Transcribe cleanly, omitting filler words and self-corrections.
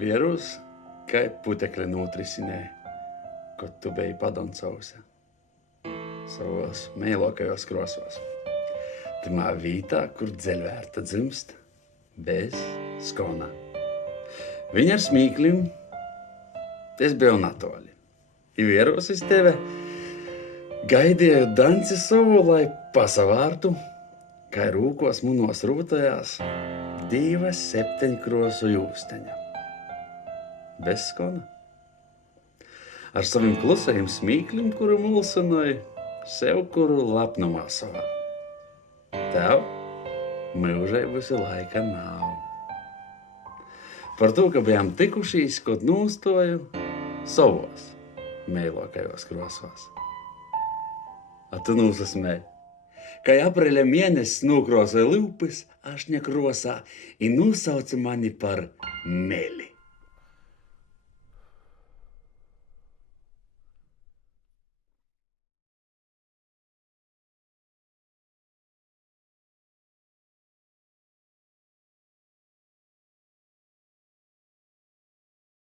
Vierus, kai putekļi notrisinēja, kad tu beji Padoncausa. Savos mēlokajos krosos. Timā vītā, kur dzeļvērta dzimst, bez skona. Viņa ar smīklim, es biju natoļi. I vierus iz teve gaidīju danci savu, lai pasavārtu, kai rūkos munos rūtajās 2 7-krosu jūsteņa. Bez skona. Ar savim klusajim smīklim, kuru mulsinoja, sev kuru lapnumā savā. Tev mūžai būsi laika nav. Par to, ka bijām tikušīs, kaut nūstoju savos mēlokajos krosos. A tu nūsasmēji, kai apreļa mēnesis nūkrosoja lūpis ašņa krosā i nūsauca mani par Meli.